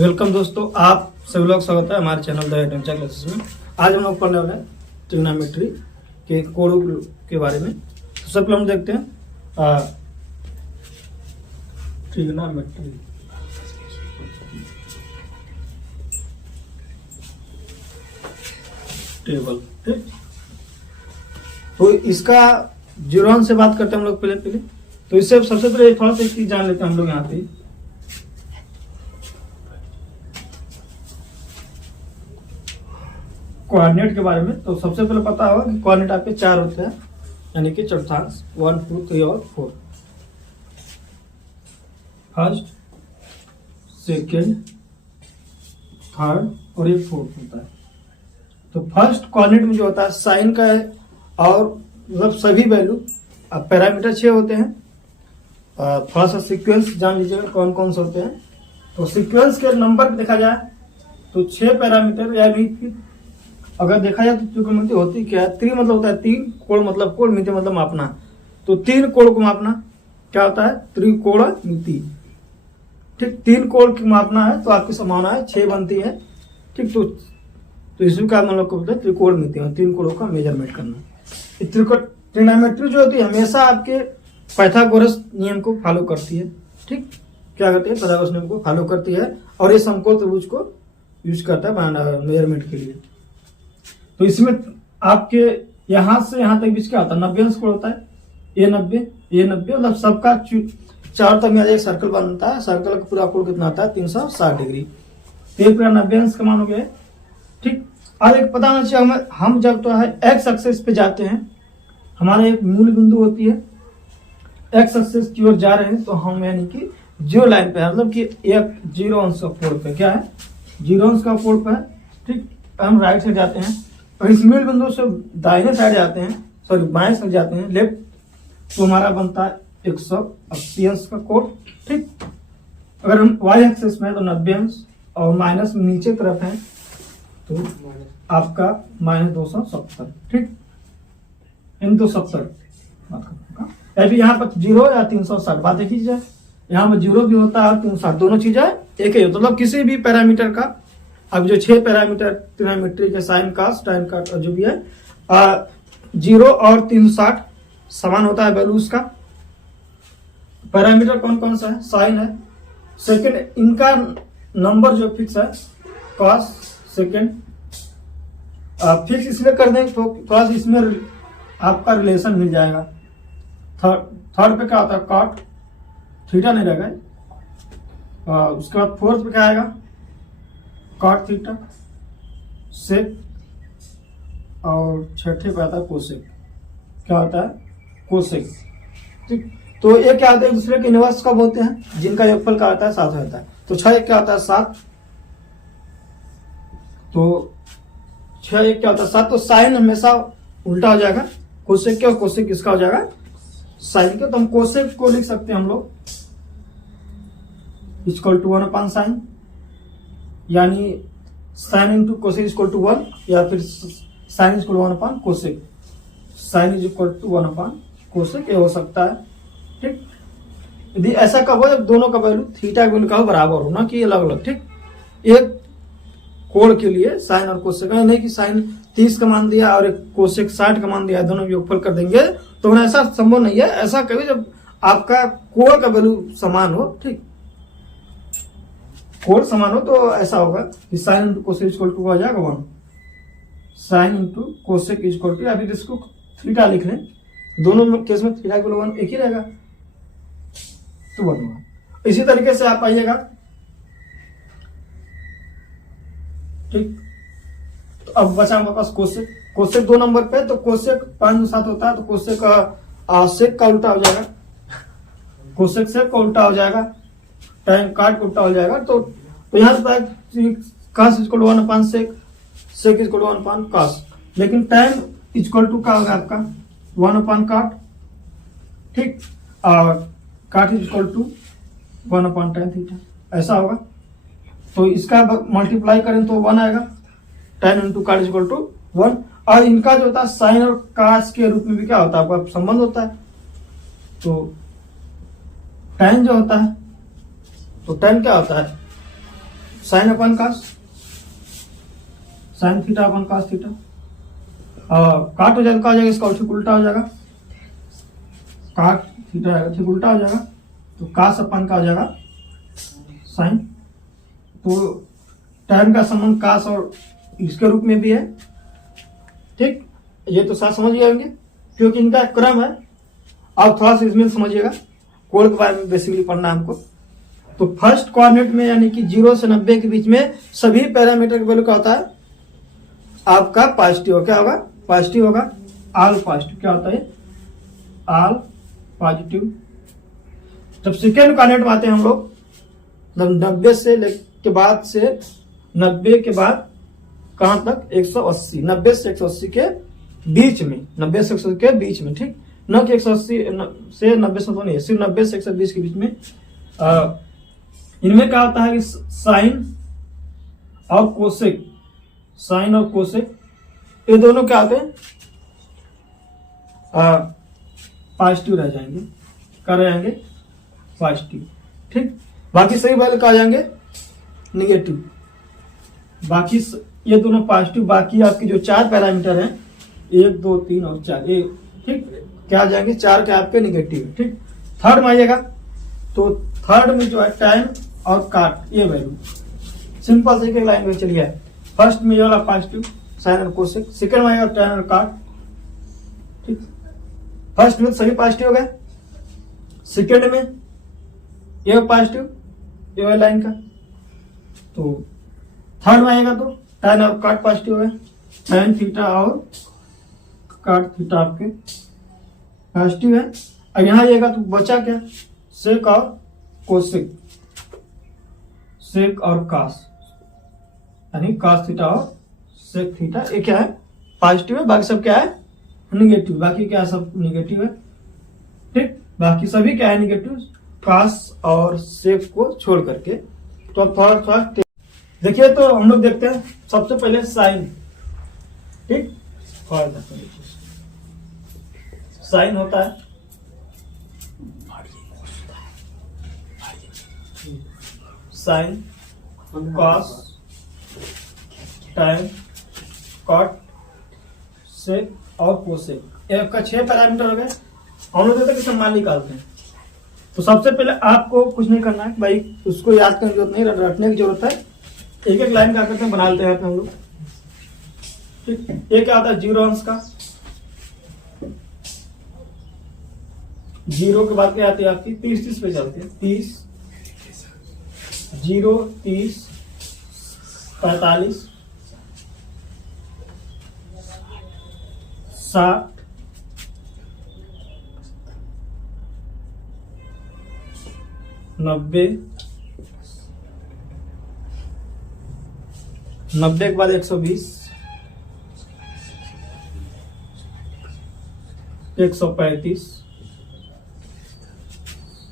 Welcome दोस्तों, आप सभी लोग स्वागत है हमारे चैनल द एडवेंचर क्लासेस में। आज हम लोग पढ़ने वाले हैं ट्रिग्नोमेट्री के कोणों के बारे में। तो सबसे पहले हम देखते हैं ट्रिग्नोमेट्री। टेबल, ठीक। तो इसका जीरो से बात करते हैं हम लोग पहले। तो इससे सबसे पहले थोड़ा सा एक चीज जान लेते हैं हम लोग यहाँ पे। कोऑर्डिनेट के बारे में तो सबसे पहले पता होगा कि कोऑर्डिनेट आपके 4 होते हैं, यानी कि चौथांश 1, 2, 3 और 4। फर्स्ट, सेकेंड, थर्ड और एक फोर्थ होता है। तो फर्स्ट कोऑर्डिनेट में जो होता है साइन का है, और मतलब सभी वैल्यू अब पैरामीटर 6 होते हैं। थोड़ा सा सीक्वेंस जान लीजिएगा कौन कौन से होते हैं। तो सीक्वेंस के नंबर देखा जाए तो 6 पैरामीटर, यानी कि अगर देखा जाए तो त्रिकोणमिति होती क्या है। त्रि मतलब होता है 3, कोण मतलब कोण, मिति मतलब मापना। तो 3 कोण को मापना क्या होता है, त्रिकोणमिति। ठीक, 3 कोण की मापना है तो आपकी संभावना है 6 बनती है। ठीक, तो इसमें क्या मतलब को बोलते हैं त्रिकोणमिति, 3 कोणों का मेजरमेंट करना। ट्रिग्नोमेट्री जो होती है हमेशा आपके पाइथागोरस नियम को फॉलो करती है। ठीक, क्या करती है, पाइथागोरस नियम को फॉलो करती है, और ये समकोण त्रिभुज को यूज करता है मेजरमेंट के लिए। तो इसमें आपके यहां से यहां तक बीच क्या होता है, 90 अंश कोण होता है। ये 90 मतलब सबका चारों तरफ में एक सर्कल बनता है। सर्कल का पूरा कोण कितना आता है, 360 डिग्री। तो पूरा 90 अंश का मान हो गया। ठीक, और एक पता होना चाहिए हम जब तो है एक्स एक्सिस पे जाते हैं, हमारा एक मूल बिंदु होती है। एक्स एक्सिस की ओर जा रहे हैं तो हम यानी कि 0 लाइन पे है, मतलब कि एक 0 अंश का कोण पे क्या है, 0 अंश का कोण पे है। ठीक, हम राइट साइड जाते हैं और इस मूल बिंदु से दाहिने साइड जाते हैं, सॉरी बाएं साइड जाते हैं, लेफ्ट, तो हमारा बनता है 180 अंश का कोण। ठीक, अगर हम वाई एक्सिस में है तो 90 अंश, और माइनस नीचे तरफ है तो आपका -270। ठीक, इन 270 अभी यहाँ पर 0 या 360 बात देखी जाए, यहाँ पर 0 भी होता है और 360, दोनों चीजें एक ही होता है। मतलब किसी भी पैरामीटर का, अब जो 6 पैरामीटर ट्रिग्नोमेट्री के साइन कास टाइन का जो भी है, 0 और 360 समान होता है वैल्यू उसका। पैरामीटर कौन कौन सा है, साइन है, सेकंड इनका नंबर जो फिक्स है कॉस, सेकंड फिक्स इसमें कर देंगे तो थोड़ा सा इसमें आपका रिलेशन मिल जाएगा। थर्ड पे क्या होता है, कॉट, थीटा नहीं रहेगा। उसके बाद फोर्थ पे क्या आएगा, कॉट थीटा, सेक, और छठे पे आता है कोसेक। क्या होता है, कोसेक। ठीक, तो ये क्या होता है, एक दूसरे के इनवर्स कब होते हैं, जिनका योगफल क्या होता है 7 होता है। तो 6 क्या होता है 7, तो 6 क्या होता है 7। तो साइन हमेशा उल्टा हो जाएगा कोसेक के, और कोसेक किसका हो जाएगा, साइन के। तो हम कोसेक को लिख सकते हैं हम लोग इक्वल टू 1/sin, यानी sine into cosec equal to 1, या फिर साइन इक्वल टू 1/कोसेक, साइन इज इक्वल टू 1/कोसेक, ये हो सकता है। ठीक, यदि ऐसा कब हो जब दोनों का वैल्यू थीटा के वैल्यू का बराबर हो, ना कि अलग अलग। ठीक, एक कोण के लिए साइन और कोसेक, नहीं कि साइन 30 का मान दिया और एक कोसेक 60 का मान दिया, दोनों योगफल कर देंगे, तो ऐसा संभव नहीं है। ऐसा कभी जब आपका कोण का वैल्यू समान हो, ठीक, कोण समान हो, तो ऐसा होगा कि sine into cosec equal to हो जाएगा 1, sine into cosec equal to, या फिर इसको थीटा लिख लें, दोनों केस में थीटा इक्वल 1 एक ही रहेगा, तो 1 होगा। इसी तरीके से आप आइएगा। ठीक, तो अब बचा हमारे पास कोसेक। कोसेक 2 नंबर पे, तो कोसेक 5/7 होता है, तो कोसेक सेक का उल्टा हो जाएगा, कोसेक सेक का उल्टा हो जाएगा, टाइम काट का उल्टा हो जाएगा। तो यहाँ से कास इक्वल टू 1/सेक, सेक इक्वल टू 1/कास, लेकिन टाइम इक्वल टू क्या होगा आपका 1/काट। ठीक, और काट इक्वल टू 1/tan थीटा, ऐसा होगा। तो इसका मल्टीप्लाई करें तो 1 आएगा, tan इंटू काट इक्वल टू 1। और इनका जो होता है साइन और कास के रूप में भी क्या होता है, आपका संबंध होता है। तो tan जो होता है, तो tan क्या होता है, साइन अपन कास, साइन थीटा अपन कास थीटा, काट हो जाएगा, क्या हो जाएगा इसका ठीक उल्टा हो जाएगा, काट थीटा ठीक उल्टा हो जाएगा, तो कास अपन का हो जाएगा साइन। तो टैन का संबंध कास और इसके रूप में भी है, ठीक। ये तो साथ समझ गए होंगे क्योंकि इनका क्रम है। आप थोड़ा सा इसमें समझिएगा, कोड के बारे में बेसिकली पढ़ना है हमको। तो फर्स्ट कोऑर्डिनेट में यानी कि 0 से 90 के बीच में सभी पैरामीटर का वैल्यू क्या होता है आपका पॉजिटिव, क्या होगा पॉजिटिव होगा, ऑल पॉजिटिव। क्या होता है ऑल पॉजिटिव। जब सेकेंड कोऑर्डिनेट में आते हैं हम लोग 90 से के बाद से 90 के बाद कहां तक 180, 90 से 180 के बीच में, 90 से 180 के बीच में, ठीक। न कि 180 से 90 से तो नहीं है, सिर्फ 90 से 120 के बीच में। इनमें क्या होता है कि साइन और कोसेक, साइन और कोसेक ये दोनों क्या होते हैं पॉजिटिव रह जाएंगे, क्या रह जाएंगे पॉजिटिव, ठीक। बाकी सही वैल्यू क्या आ जाएंगे निगेटिव। बाकी ये दोनों पॉजिटिव, बाकी आपके जो 4 पैरामीटर हैं 1 2 3 और 4 ये ठीक क्या आ जाएंगे 4 के आपके निगेटिव, ठीक। थर्ड में आइएगा तो थर्ड में जो है टैन और काट ये वैल्यू सिंपल से एक लाइन में चलिए। फर्स्ट में ये वाला पॉजिटिव साइन और कोसेक, सेकंड में आएगा टैन और काट, ठीक। फर्स्ट में सभी पॉजिटिव हो गए, सेकंड में ये पॉजिटिव ये वाला लाइन का, तो थर्ड में आएगा तो टैन और काट पॉजिटिव हो गए, टैन थीटा और काट थीटा आपके पॉजिटिव है। और यहां आइएगा तो बचा क्या सेक और कोसेक, सेक और कास, यानी कास थीटा और सेक थीटा ये क्या है पॉजिटिव है, बाकी सब क्या है निगेटिव, बाकी क्या सब निगेटिव है, ठीक। बाकी सभी क्या है निगेटिव कास और सेक को छोड़ करके। तो अब थोड़ा थोड़ा देखिए, तो हम लोग देखते हैं सबसे पहले साइन, ठीक। साइन होता है sine cos tan cot sec और कोसेक, एक का 6 पैरामीटर हो गए। हम लोग देखते हैं कि मान निकालते हैं। तो सबसे पहले आपको कुछ नहीं करना है भाई, उसको याद करने की जरूरत नहीं, रटने की जरूरत है। एक एक लाइन क्या करते हैं बना लेते हैं हम लोग, ठीक। एक क्या आता है 0 अंश का, 0 के बाद क्या आती है आपकी 30 पे चलती है, 30 0 30 45 60 90 के बाद 120 135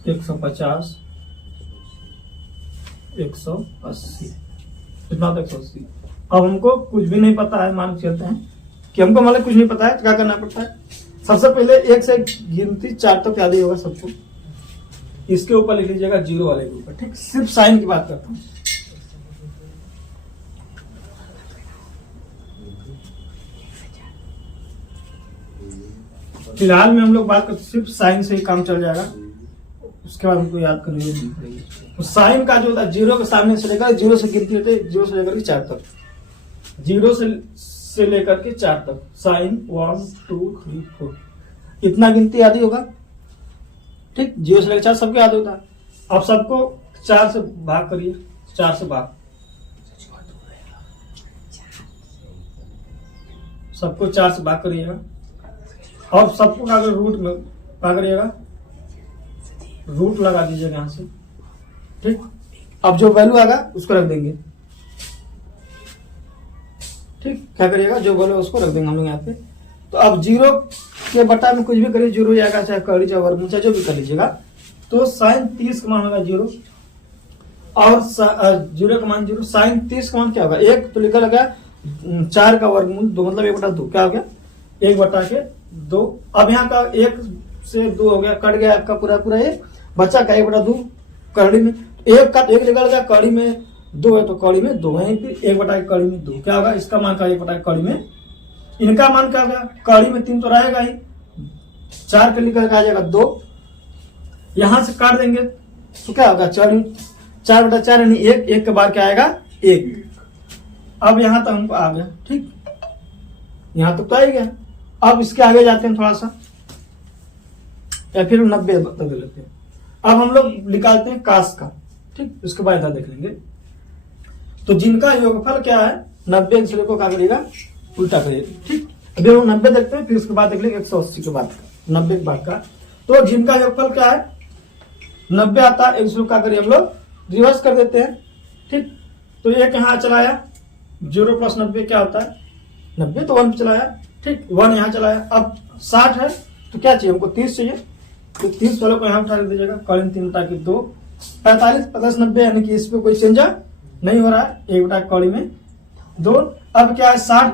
150 180, इतना तक 180। अब हमको कुछ भी नहीं पता है, मान चलते हैं कि हमको मतलब कुछ नहीं पता है, क्या करना पड़ता है। सबसे पहले 1 से गिनती 4 तक याद ही होगा सबको, इसके ऊपर लिख लीजिएगा 0 वाले के ऊपर, ठीक। सिर्फ साइन की बात करता हूं। फिलहाल में हम लोग बात करते सिर्फ साइन से ही काम चल जाएगा, उसके बाद हमको याद करने की जरूरत पड़ेगी। तो साइन का जो होता है 0 के सामने से लेकर 0 से गिनती होती है, 0 से लेकर के 4 तक, 0 से लेकर के 4 तक साइन 1 2 3 4 इतना गिनती याद ही होगा, ठीक। 0 से लेकर 4 सबको याद होता है। अब सबको 4 से भाग करिए, 4 से भाग, सबको 4 से भाग करिएगा। और सबको अगर रूट में क्या करिएगा रूट लगा दीजिएगा यहां से, ठीक। अब जो वैल्यू आएगा उसको रख देंगे, ठीक। क्या करिएगा जो वैल्यू उसको रख देंगे हम लोग यहाँ पे। तो अब 0 के बटा में कुछ भी करिए 0 जाएगा, चाहे कड़ी चाहे वर्गमूल चाहे जो भी कर लीजिएगा। तो साइन 30 का मान होगा 0 और 0 का मान 0, साइन 30 का मान क्या होगा 1, तो लिखा लगा 4 का वर्गमूल 2 मतलब 1/2 क्या हो गया 1/2। अब यहाँ का 1 से 2 हो गया, कट गया आपका पूरा पूरा 1, बच्चा का 1/2 कड़ी में 1 का 1 निकल गया, कड़ी में 2 है तो कड़ी में 2 है, फिर 1/1 कड़ी में 2 क्या होगा, इसका मान का 1/1 कड़ी में, इनका मान क्या होगा, कड़ी में 3 तो रहेगा ही, 4 के निकल के आ जाएगा 2, यहां से काट देंगे तो क्या होगा 4/4 यानी 1 के बाद क्या आएगा 1। अब यहां तक हमको आ गया, ठीक, यहां तक तो आ ही गया। अब इसके आगे जाते हैं थोड़ा सा, या फिर 90 बदल लेते हैं। अब हम लोग निकालते हैं कास का, ठीक, उसके बाद इधर देख लेंगे। तो जिनका योगफल क्या है 90 दूसरे को क्या करिएगा, उल्टा करिएगा, ठीक। अभी हम 90 देखते हैं, फिर उसके बाद देख लेंगे 180 के बाद 90 के बाद का। तो जिनका योगफल क्या है 90 आता है, एक दूसरे का करिए हम लोग रिवर्स कर देते हैं, ठीक। तो एक यहाँ चलाया 0 + 90 क्या होता है 90, तो 1 चलाया, ठीक, 1 यहाँ चलाया। अब 60 है तो क्या चाहिए हमको 30 चाहिए, तो 30 वालों को यहाँ उठा दीजिएगा, कॉलम 3 ताकि 2, 45 + 90 यानी कि इस पे कोई चेंज नहीं हो रहा है, 1/1 कॉलम में 2। अब क्या है 60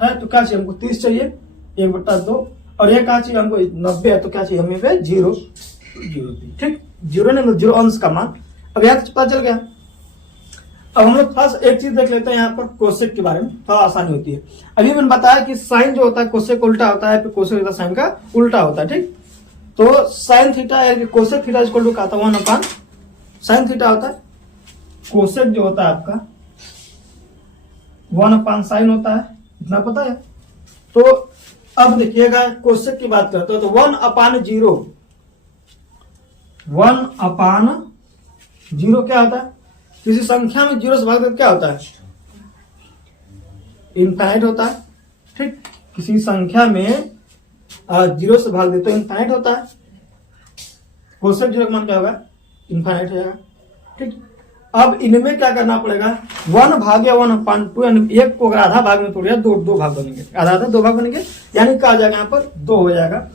है तो क्या चाहिए हमको 30 चाहिए, 1/2, और ये क्या चाहिए हमको 90 है तो क्या चाहिए हमें पे 0, ठीक, 0 नहीं 0 अंश का मान। अब यहाँ पता चल गया। अब हम लोग थोड़ा सा एक चीज देख लेते हैं यहाँ पर कोसेक के बारे में, थोड़ा आसानी होती है। अभी मैंने बताया कि साइन जो होता है कोसेक उल्टा होता है, फिर कोसेक होता है साइन का उल्टा होता है, ठीक। तो साइन थीटा या कोसेक थीटा इक्वल टू क्या होता है 1/, साइन थीटा होता है, कोसेक जो होता है आपका 1/, साइन होता है, इतना पता है। तो अब देखिएगा कोसेक की बात करते हो तो 1/0, 1/0 क्या होता है, किसी संख्या में 0 से भाग देते क्या होता है इनफाइनाइट होता है, ठीक। किसी संख्या में 0 से भाग देते तो इनफाइनाइट होता है, कोसेक 0 का मान क्या होगा इनफाइनाइट हो जाएगा, ठीक। अब इनमें क्या करना पड़ेगा 1/1/2 यानी 1 को अगर आधा भाग में तोड़िए 2 भाग बनेंगे, आधा 2 भाग बनेंगे, यानी क्या आ जाएगा यहाँ पर 2 हो जाएगा।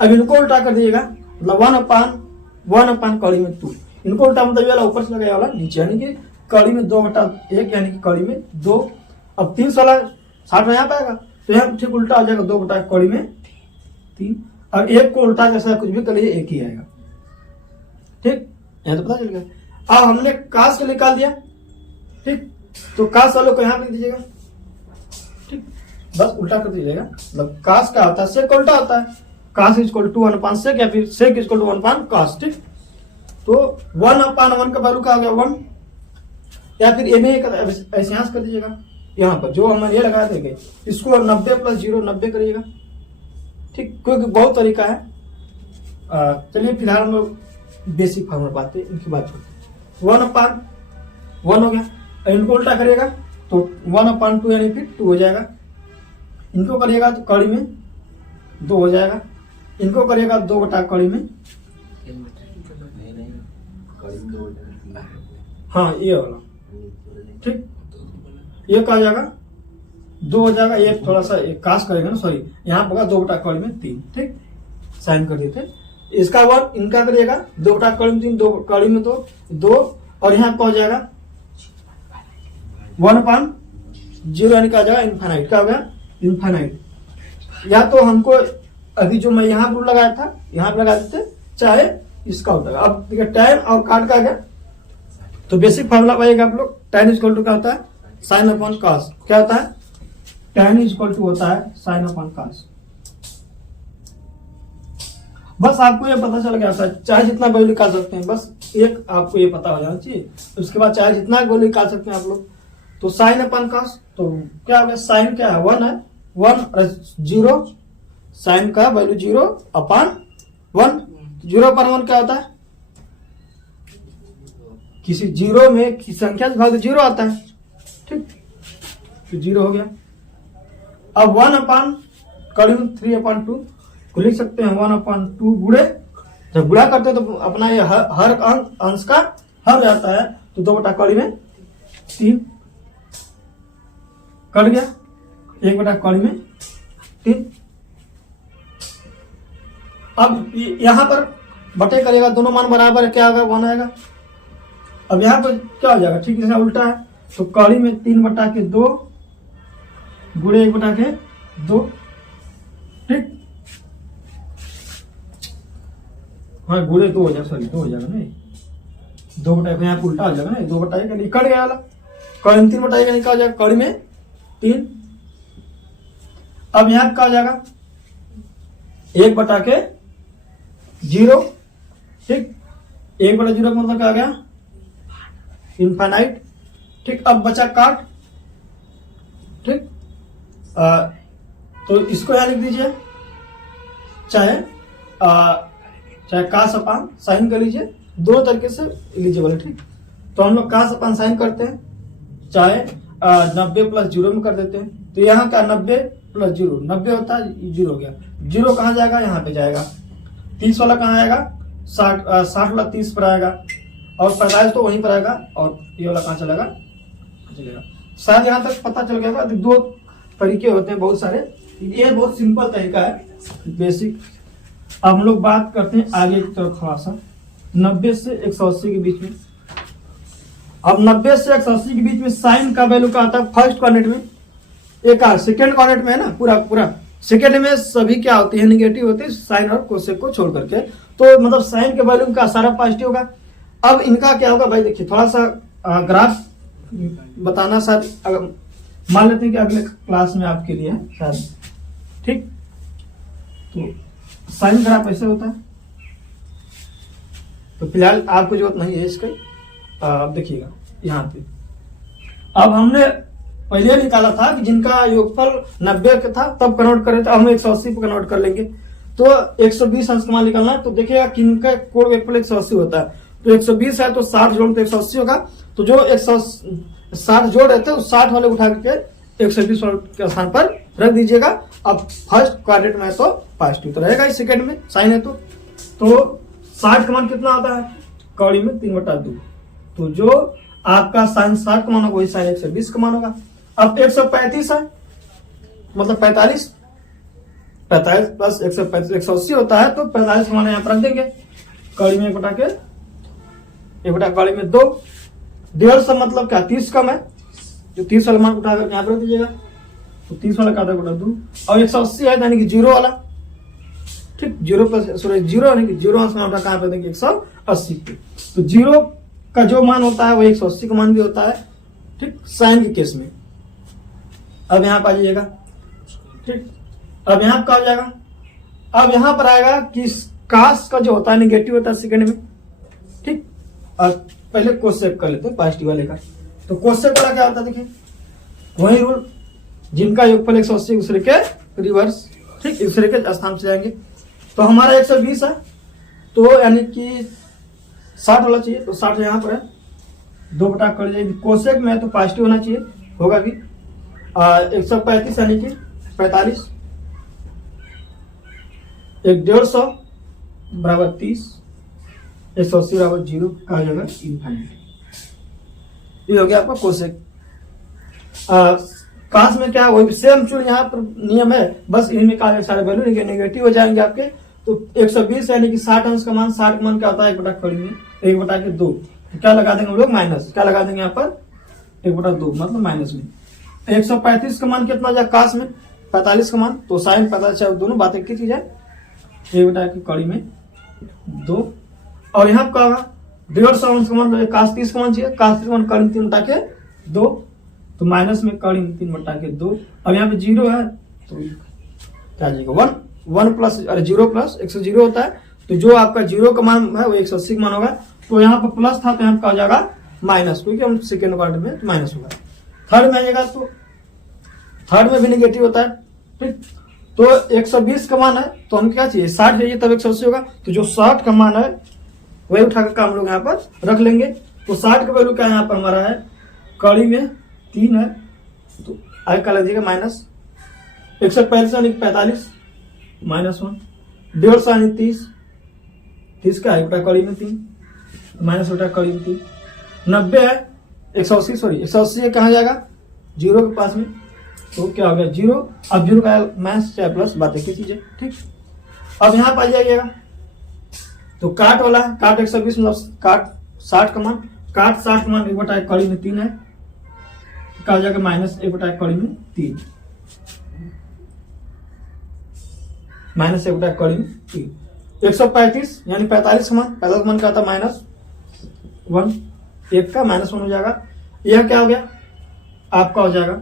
अब इनको उल्टा कर दीजिएगा, 1/1 कड़ी में 2, इनको उल्टा मतलब वाला ऊपर से लगाया वाला नीचे, यानी कि कड़ी में 2/1 यानी कि कड़ी में 2। अब 30 वाला 60 में यहाँ पाएगा तो यहाँ ठीक उल्टा हो जाएगा 2/1 कड़ी में 3। अब 1 को उल्टा जैसा कुछ भी करिए 1 ही आएगा, ठीक, यहाँ तो पता चल गया। अब हमने कास को निकाल दिया, ठीक, तो कास वालों को यहाँ लिख दीजिएगा, ठीक, बस उल्टा कर दीजिएगा। मतलब कास क्या होता है सेक का उल्टा होता है, कास इक्वल टू 1/, सेक, या फिर सेक इक्वल टू 1/, कास, ठीक। तो 1/1 का वैल्यू क्या हो गया 1, या फिर एम ऐसे कर दीजिएगा, यहाँ पर जो हमने ये लगा देंगे इसको 90 + 0 90 करिएगा, ठीक, क्योंकि बहुत तरीका है। चलिए फिलहाल हम लोग बेसिक फॉर्मूला बात है इनकी बात करते हैं। 1/1 हो गया, इनको उल्टा करिएगा तो 1/2 यानी फिर 2 हो जाएगा, इनको करिएगा तो कड़ी में 2 हो जाएगा, इनको करिएगा 2/1 कड़ी में, हाँ ये वाला, ठीक, ये क्या हो जाएगा 2 हो जाएगा, ये थोड़ा सा कास्ट करेगा ना, सॉरी यहाँ होगा 2/1 कड़ी में 3, ठीक, साइन कर देते। इसका 1 इनका करिएगा 2/1 कड़ी में 3, 2 कड़ी में 2, और यहाँ क्या हो जाएगा 1/0 यानी क्या हो जाएगा इनफाइनाइट, क्या हो गया इनफाइनाइट। या तो हमको अभी जो मैं यहाँ पर लगाया था यहाँ पर लगा देते, चाहे इसका होता है। अब देखिए tan और काट का आ गया, तो बेसिक फॉर्मूला पाइएगा आप लोग, tan इक्वल टू क्या होता है sin/cos, क्या होता है tan इक्वल टू होता है sin/cos। बस आपको ये पता चल गया था, चाहे जितना वैल्यू निकाल सकते हैं, बस एक आपको ये पता हो जाना चाहिए, उसके बाद चाहे जितना वैल्यू निकाल सकते हैं आप लोग। तो sin/cos तो क्या हो गया, साइन क्या है 1 है, 1/0, साइन का वैल्यू 0/1, 0/1 क्या होता है किसी 0 में किसी संख्या से भाग 0 आता है, ठीक, तो 0 हो गया। अब 1/, कड़ी में 3/2 को लिख सकते हैं 1/2 गुणे, जब गुणा करते हैं तो अपना ये हर अंश का हर जाता है, तो 2/1 कड़ी में 3 कट गया, 1/1 कड़ी में 3। अब यहां पर बटे करेगा, दोनों मान बराबर है, क्या होगा 1 आएगा। अब यहाँ पर क्या हो जाएगा, ठीक जैसा उल्टा है, तो कड़ी में 3/2 गुणे 1/2, ठीक, हाँ गुणे 2 हो जाएगा, सॉरी 2 हो जाएगा नहीं, 2 बटा यहाँ पे उल्टा हो जाएगा ना, 2 बटा एक कट गया वाला, कड़ी में 3 बटा एक क्या हो जाएगा, कड़ी में 3। अब यहाँ क्या हो जाएगा 1 बटा के 0, ठीक, 1 बटा 0 का मतलब क्या आ गया इनफाइनाइट, ठीक। अब बचा काट, ठीक, तो इसको यहां लिख दीजिए, चाहे कास अपान साइन कर लीजिए, दो तरीके से एलिजिबल है, ठीक। तो हम लोग कास अपान साइन करते हैं, चाहे 90 प्लस 0 में कर देते हैं। तो यहाँ का 90 प्लस 0 90 होता है, 0 हो गया, 0 कहाँ जाएगा, यहाँ पे जाएगा। 30 वाला कहाँ आएगा, 60 वाला 30 पर आएगा, और 45 तो वहीं पर आएगा, और ये वाला कहाँ चलेगा, चलेगा। शायद यहाँ तक पता चल गया। दो तरीके होते हैं बहुत सारे, ये बहुत सिंपल तरीका है बेसिक। अब हम लोग बात करते हैं आगे की तरफ थोड़ा सा, 90 से 180 के बीच में। अब 90 से 180 के बीच में साइन का वैल्यू क्या आता है, फर्स्ट क्वाड्रेंट में एक, सेकंड क्वाड्रेंट में है ना, पूरा सेकंड में सभी क्या होती है, निगेटिव होती है, साइन और कोसेक को छोड़ करके। तो मतलब साइन के वैल्यू का सारा पॉजिटिव होगा। अब इनका क्या होगा भाई, देखिए थोड़ा सा ग्राफ बताना, शायद मान लेते हैं कि अगले क्लास में आपके लिए है शायद, ठीक। तो साइन ग्राफ ऐसे होता है, तो फिलहाल आपको जरूरत नहीं है इसकी। अब देखिएगा यहाँ पे, अब हमने पहले निकाला था कि जिनका योगफल 90 का था तब कन्वर्ट करें, तो हम 180 पे कन्वर्ट कर लेंगे। तो 120 अंश का मान निकालना है, तो देखिएगा किनका कोड योगफल 180 होता है। तो 120 है तो 60 जोड़ तो 180 होगा। तो जो 160 जोड़ रहते हैं उस 60 वाले उठा करके 120 के स्थान पर रख दीजिएगा। अब फर्स्ट क्वाड्रेंट में तो पॉजिटिव तो रहेगा, इस सेकंड में साइन है तो 60 का मान कितना आता है, कौड़ी में 3/2। तो जो आपका साइन 60 का मान होगा वही साइन 120 का मान होगा। अब 135 है, मतलब 45 प्लस 135 180 होता है, तो 45 का मान यहाँ पर रख देंगे, कौड़ी में 1 बटा कौड़ी में 2। 150 मतलब क्या 30 कम है, जो 30 वाला मान उठा कर यहाँ पर रख दीजिएगा, तो 30 वाला का 2 और 180 है यानी कि 0 वाला, ठीक। 0 प्लस 0 यानी कि 0 अंश में उठा कहाँ पे देंगे 180 पे। तो 0 का जो मान होता है वो 180 का मान भी होता है, ठीक, साइन के केस में। अब यहाँ पर आ जाइएगा, ठीक। अब यहाँ क्या हो जाएगा, अब यहाँ पर आएगा कि कास का जो होता है निगेटिव होता है सेकंड में, ठीक। और पहले कोसेक कर लेते हैं पॉजिटिव वाले का। तो कोसेक वाला क्या होता है, देखिए वही रूल, जिनका योगफल 180 दूसरे के रिवर्स, ठीक, दूसरे के स्थान से जाएंगे। तो हमारा 120 है, तो यानी कि 60 वाला चाहिए, तो 60 यहाँ पर है, 2 बटा कर जाएगी। कोसेक में तो पॉजिटिव होना चाहिए, होगा भी। 135 यानी कि 45, 150 बराबर 30, 180 बराबर 0 कहा जाएगा इनफाइनाइट। ये हो गया आपका कोसेक। कास में क्या वही सेम चूल यहाँ पर नियम है, बस इनमें का सारे वैल्यू नेगेटिव हो जाएंगे आपके। तो 120 यानी कि 60 अंश का मान, 60 का मान क्या होता है 1 बटा कड़ी में 1 बटा के 2, तो क्या लगा देंगे हम लोग माइनस, क्या लगा देंगे यहाँ पर 1 बटा 2 मतलब माइनस में। 135 का मान कितना जाए कास में, 45 का मान, तो साइन 45 दोनों बातें एक चीज है, 1 बटा की कड़ी में 2। और यहाँ क्या होगा 150 अंश का मान, कास 30 का मान चाहिए, कास 30 का मान कड़ी में 3 बटा के 2, तो माइनस में कड़ी में 3 बटा के 2। अब यहाँ पे 0 है तो क्या जाएगा 1 प्लस 0 प्लस 10 होता है, तो जो आपका 0 का मान है वो 180 का मान होगा। तो यहाँ पर प्लस था तो यहाँ पर हो जाएगा माइनस, क्योंकि हम सेकेंड क्वाड्रेंट में तो माइनस होगा। थर्ड में आएगा तो थर्ड में भी नेगेटिव होता है, ठीक। तो 120 का मान है तो हम क्या चाहिए 60 चाहिए, तब 180 होगा। तो जो 60 का मान है वही उठाकर हम लोग यहाँ पर रख लेंगे। तो 60 का वैल्यू क्या यहाँ पर हमारा है, कड़ी में 3 है, तो आगे का लीजिएगा माइनस। 145 यानी 45 -1, 150 यानी 30 का है बटा कड़ी में 3 माइनस बटा कड़ी में 3। 90 है 180 कहाँ जाएगा 0 के पास में, तो क्या हो गया 0। अब 0 का माइनस चाहे प्लस बात एक ही चीज है, ठीक। अब यहाँ पर आ जाइएगा तो काट वाला है, काट 120 मतलब काट 60 का मान, काट 60 का मान 1 बटा कड़ी में 3 है, क्या हो जाएगा माइनस 1 बटा कड़ी में 3, माइनस 1 बटा कड़ी में 3। 135 यानी 45 का मान, पहला मान क्या था 1, एक का -1 हो जाएगा। यह क्या हो गया आपका हो जाएगा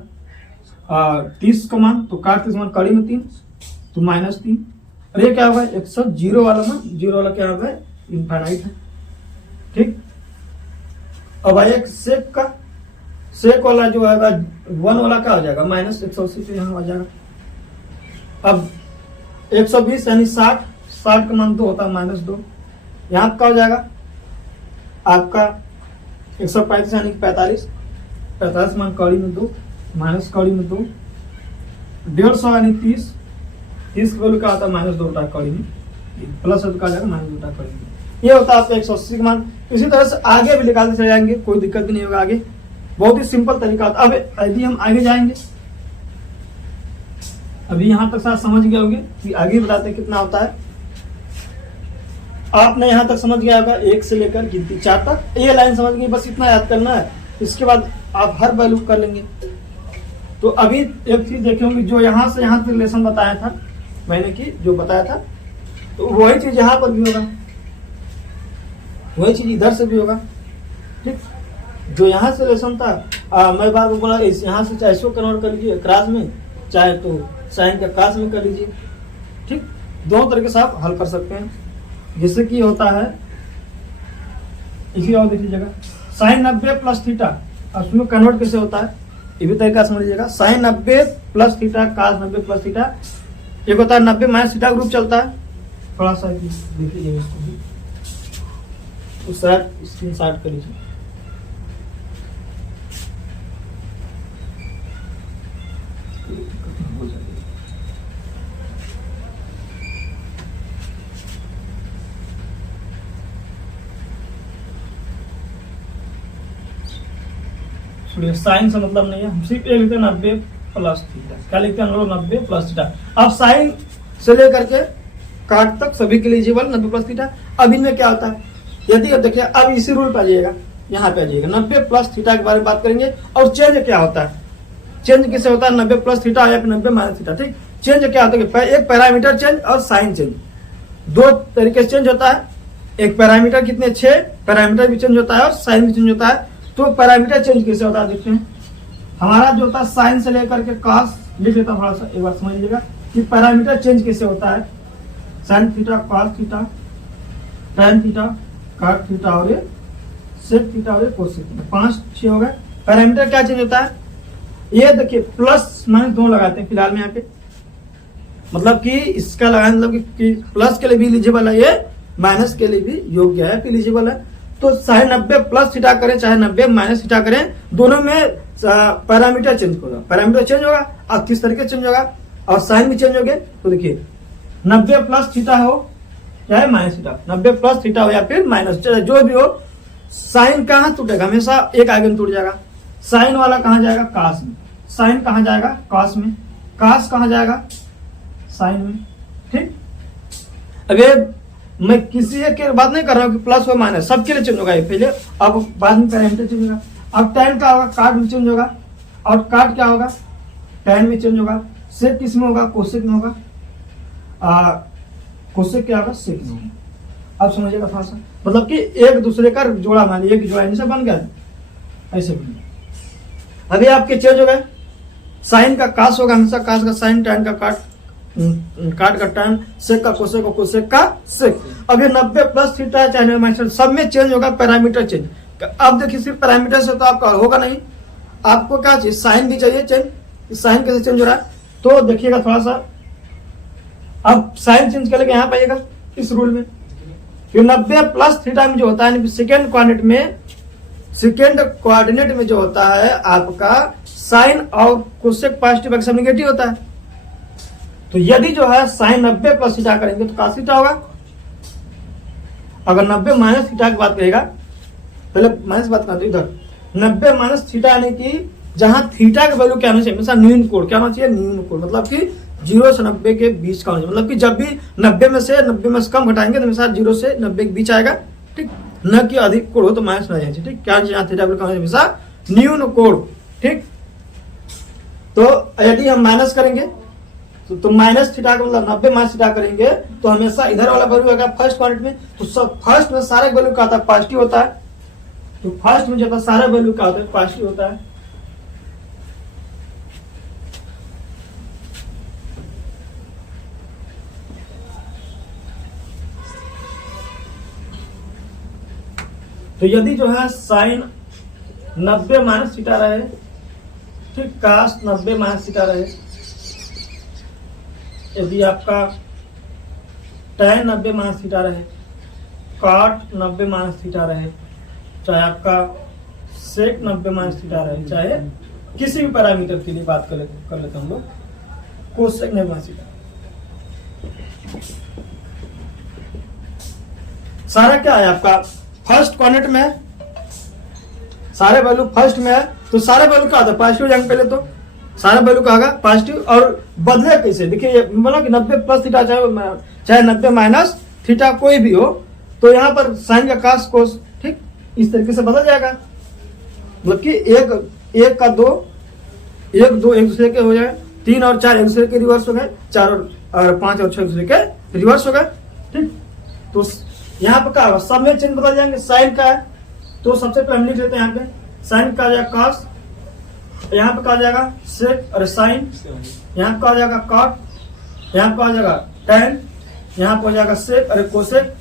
30 का मान, तो काट 30 मान कड़ी में 3 तो -3। और ये क्या होगा 100 वाला मान, 0 वाला क्या होगा इनफाइनाइट है। ठीक, अब आइए सेक का, सेक वाला जो आएगा 1 वाला क्या हो जाएगा -180 तो यहाँ आ जाएगा। अब 120 यानी 60 का मान 2 होता है -2, यहाँ क्या हो जाएगा आपका 135 यानी 45 मान कड़ी में 2 माइनस कड़ी में 2, 150 यानी 30 का वैल्यू क्या होता है -2 होता है कड़ी में, प्लस का जाएगा -2 होता है कड़ी में। ये होता है आपका 180 का मान। इसी तरह से आगे भी निकालते चले जाएंगे, कोई दिक्कत भी नहीं होगा। आगे बहुत ही सिंपल तरीका होता है। अब यदि हम आगे जाएंगे, अभी यहाँ तक समझ गए होंगे कि आगे बताते हैं कितना होता है। आपने यहाँ तक समझ गया होगा 1 से लेकर गिनती 4 तक, ये लाइन समझ गई, बस इतना याद करना है। इसके बाद आप हर वैल्यू कर लेंगे। तो अभी एक चीज देखे होंगे, जो यहाँ से यहाँ तक रिलेशन बताया था मैंने कि जो बताया था, तो वही चीज यहाँ पर भी होगा, वही चीज इधर से भी होगा। ठीक, जो यहाँ से रिलेशन था मैं बार बोला यहाँ से चाहे इसको कन्वर्ट कर लीजिए क्रॉस में, चाहे तो साइन का कास में कर लीजिए। ठीक, दोनों तरीके से आप हल कर सकते हैं। जैसे कि होता है इसी और देख लीजिएगा साइन 90 प्लस थीटा, उसमें कन्वर्ट कैसे होता है ये भी तरीका समझ लीजिएगा। Sine 90 plus theta cos 90 plus theta, एक होता है 90 माइनस थीटा ग्रुप चलता है। थोड़ा सा देख लीजिएगा इसको भी, उस स्क्रीन शॉट कर लीजिए। साइन से मतलब नहीं है, हम सिर्फ ये लिखते हैं 90 प्लस थीटा। क्या लिखते हैं हम लोग 90 प्लस थीटा। अब साइन से लेकर के काट तक सभी के एलिजिबल 90 प्लस थीटा। अब इनमें क्या होता है, यदि देखिए अब इसी रूल पे आ जाइएगा, यहाँ पे आ जाइएगा 90 प्लस थीटा के बारे में बात करेंगे। और चेंज क्या होता है, चेंज किसे होता है 90 प्लस थीटा या 90 माइनस थीटा। ठीक, चेंज क्या होता है, एक पैरामीटर चेंज और साइन चेंज, दो तरीके से चेंज होता है। एक पैरामीटर कितने 6 पैरामीटर भी चेंज होता है और साइन भी चेंज होता है। तो पैरामीटर चेंज कैसे होता है देखते हैं। हमारा जो होता है साइन से लेकर के कॉस लिख लेता हूं, थोड़ा सा एक बार समझ लीजिएगा कि पैरामीटर चेंज कैसे होता है। Sine theta, cos theta, tan theta, cot theta और सेक थीटा और कोसेक थीटा, 5-6 हो गए। पैरामीटर क्या चेंज होता है, ये देखिए प्लस माइनस दोनों लगाते हैं फिलहाल में यहाँ पे, मतलब कि इसका लगाना मतलब कि प्लस के लिए भी एलिजिबल है ये, माइनस के लिए भी योग्य है, एलिजिबल है। तो चाहे 90 प्लस थीटा करें चाहे 90 माइनस थीटा करें, दोनों में पैरामीटर चेंज होगा। पैरामीटर चेंज होगा और किस तरीके चेंज होगा, और साइन भी चेंज हो गए। तो देखिए 90 प्लस थीटा हो चाहे माइनस थीटा, 90 प्लस थीटा हो या फिर माइनस, जो भी हो, साइन कहाँ टूटेगा, हमेशा एक आगे में टूट जाएगा। साइन वाला कहाँ जाएगा, कास में। साइन कहाँ जाएगा, कास में। कास कहाँ जाएगा, साइन में। ठीक, अब ये मैं किसी एक की बात नहीं कर रहा हूँ कि प्लस हो माइनस, सबके लिए चेंज होगा ये पहले, अब बाद में पैरामीटर चेंज होगा। अब टैन क्या होगा, काट में चेंज होगा, और काट क्या होगा, टैन में चेंज होगा। सेक किस में होगा, कोसेक में होगा। कोसेक क्या होगा, सेक में होगा। अब समझिएगा थोड़ा सा, मतलब कि एक दूसरे का जोड़ा, मान लीजिए एक जोड़ा इनसे बन गया, ऐसे बन गया। अभी आपके चेंज हो गए, साइन का कास होगा हमेशा, कास का साइन, टैन का काट, काट का टैन, सेक का कोसेक और कोसेक का सेक। अब ये 90 प्लस थीटा चाहे माइनस, सब में चेंज होगा, पैरामीटर चेंज। अब देखिए सिर्फ पैरामीटर से तो आपका होगा नहीं, आपको क्या चाहिए, साइन भी चाहिए चेंज। साइन कैसे चेंज हो रहा है, तो देखिएगा थोड़ा सा। अब साइन चेंज करेंगे यहाँ पाइएगा इस रूल में, 90 प्लस थीटा में जो होता है सेकेंड कोऑर्डिनेट में जो होता है आपका साइन और कोसेक पॉजिटिव एक्स नेगेटिव होता है। तो यदि जो है साइन 90 प्लस थीटा करेंगे तो कास थीटा होगा। अगर 90 माइनस थीटा की बात करेगा, पहले माइनस बात करते इधर, 90 माइनस थीटा यानी कि जहां थीटा का वैल्यू क्या होना चाहिए, हमेशा न्यून कोण क्या होना चाहिए, न्यून कोण, मतलब कि 0 से 90 के बीच का होना चाहिए। मतलब कि जब भी 90 में से कम घटाएंगे तो हमेशा 0 से 90 के बीच आएगा। ठीक, न कि अधिक कोण हो तो माइनस ना जाए। ठीक, क्या थीटा वैल्यू हमेशा न्यून कोण। ठीक, तो यदि हम माइनस करेंगे तो माइनस थीटा का मतलब 90 माइनस थीटा करेंगे तो हमेशा इधर वाला वैल्यू होगा फर्स्ट क्वाड्रेंट में। तो सब फर्स्ट में सारे वैल्यू का आता है पॉजिटिव होता है, तो फर्स्ट में जब सारा वैल्यू क्या होता है, पॉजिटिव होता है। तो यदि जो है साइन 90 माइनस थीटा रहे, ठीक, कास 90 माइनस थीटा रहे, यदि आपका tan 90 माइनस थीटा रहे, cot 90 माइनस थीटा रहे, चाहे आपका sec 90 माइनस थीटा रहे, चाहे किसी भी पैरामीटर के लिए बात कर लेते हम लोग, कोसेक 90 माइनस थीटा, सारा क्या है आपका फर्स्ट क्वाड्रेंट में, सारे वैल्यू फर्स्ट में है, तो सारे वैल्यू क्या होता है, पॉजिटिव जाएंगे पहले, तो सारा वैल्यू का होगा पॉजिटिव। और बदले कैसे, देखिए ये बोला कि 90 प्लस थीटा चाहे 90 माइनस थीटा कोई भी हो, तो यहाँ पर साइन का कास कोस, ठीक, इस तरीके से बदल जाएगा। मतलब कि एक का दो, एक दूसरे के हो जाए, 3 और 4 एक दूसरे के रिवर्स हो गए, 4 और 5 और 6 एक दूसरे के रिवर्स हो गए, ठीक। तो यहाँ पर क्या होगा, सब में चिन्ह बदल जाएंगे। साइन का है तो सबसे पहले हम लिख लेते हैं, यहाँ पे साइन का आ जाएगा कॉस, यहाँ पे कहा जाएगा सेक और साइन, यहाँ पे कहा जाएगा कॉट, यहाँ पे कहा जाएगा टैन, यहाँ पे हो जाएगा सेक और कोसेक,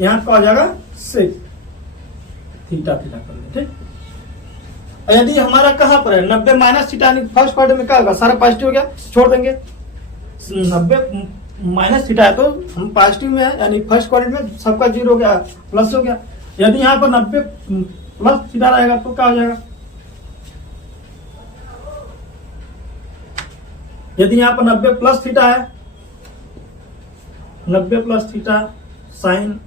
यहाँ पे कहा जाएगा सेक, थीटा थीटा कर ले, ठीक। यदि हमारा कहाँ पर है 90 माइनस थीटा, फर्स्ट क्वाड्रेंट में क्या होगा, सारा पॉजिटिव हो गया, छोड़ देंगे। 90 माइनस थीटा है तो हम पॉजिटिव में है, यानी फर्स्ट क्वाड्रेंट में सबका 0 हो गया, प्लस हो गया। यदि यहाँ पर 90 प्लस थीटा रहेगा तो क्या हो जाएगा, यदि यहाँ पर 90 प्लस थीटा है, 90 plus theta sine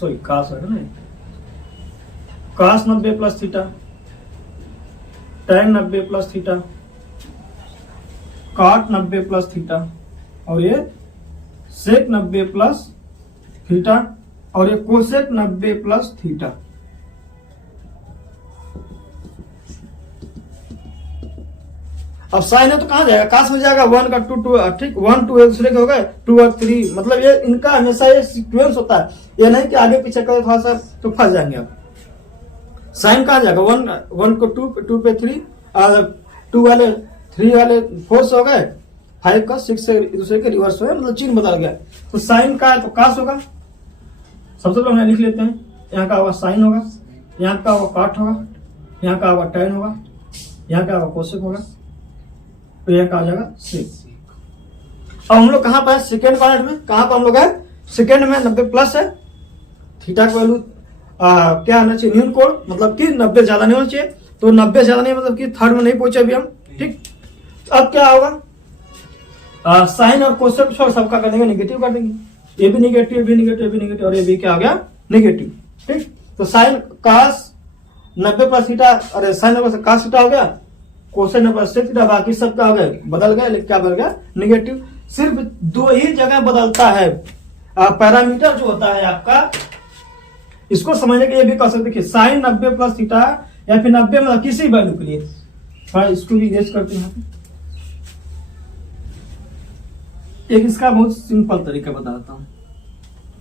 sorry cos है ना, cos 90 plus theta, tan 90 plus theta, cot 90 plus theta, और ये सेक 90 प्लस थीटा, और ये कोसेक 90 प्लस थीटा। अब साइन है तो कहां जाएगा, कास में जाएगा, 1 का 2 ठीक, 1 2 एक दूसरे के हो गए, 2 और 3, मतलब ये इनका हमेशा ये सीक्वेंस होता है, ये नहीं कि आगे पीछे करें थोड़ा सा तो फंस जाएंगे आप। साइन कहां जाएगा, 1 को 2 पे 3, और 2 वाले 3 वाले 4 से हो गए, 5 का 6 से एक दूसरे के रिवर्स हो गए, मतलब चिन्ह बदल गया। तो साइन का है तो कास होगा, सबसे पहले हम लिख लेते हैं, यहाँ का होगा साइन होगा, यहाँ का होगा कॉट होगा, यहाँ का होगा टैन होगा, यहाँ का होगा कोसेक होगा, तो यहाँ का आ जाएगा सेक। अब हम लोग कहाँ पर है, सेकेंड क्वाड्रेंट में, कहाँ पर हम लोग है, सेकेंड में 90 प्लस है, थीटा का वैल्यू क्या आना चाहिए, न्यून कोण, मतलब कि 90 ज्यादा नहीं होना चाहिए, तो 90 ज्यादा नहीं मतलब कि थर्ड में नहीं पहुंचे अभी हम, ठीक। अब क्या होगा, साइन और कोसेक छोड़ सबका कर देंगे नेगेटिव कर देंगे, ये भी नेगेटिव, भी नेगेटिव, भी नेगेटिव, और ये भी क्या आ गया नेगेटिव, ठीक। तो साइन कास 90 प्लस थीटा, अरे साइन 90 कास थीटा हो गया, कोसेक 90 प्लस थीटा, बाकी सब क्या हो गया, बदल गया, लेकिन क्या बदल गया नेगेटिव। सिर्फ 2 ही जगह बदलता है पैरामीटर जो होता है आपका, इसको समझने के लिए भी कह सकते, देखिए साइन 90 प्लस थीटा या फिर 90 मतलब किसी वैल्यू के लिए, इसको भी इरेज करते हैं। एक इसका बहुत सिंपल तरीका बताता हूं,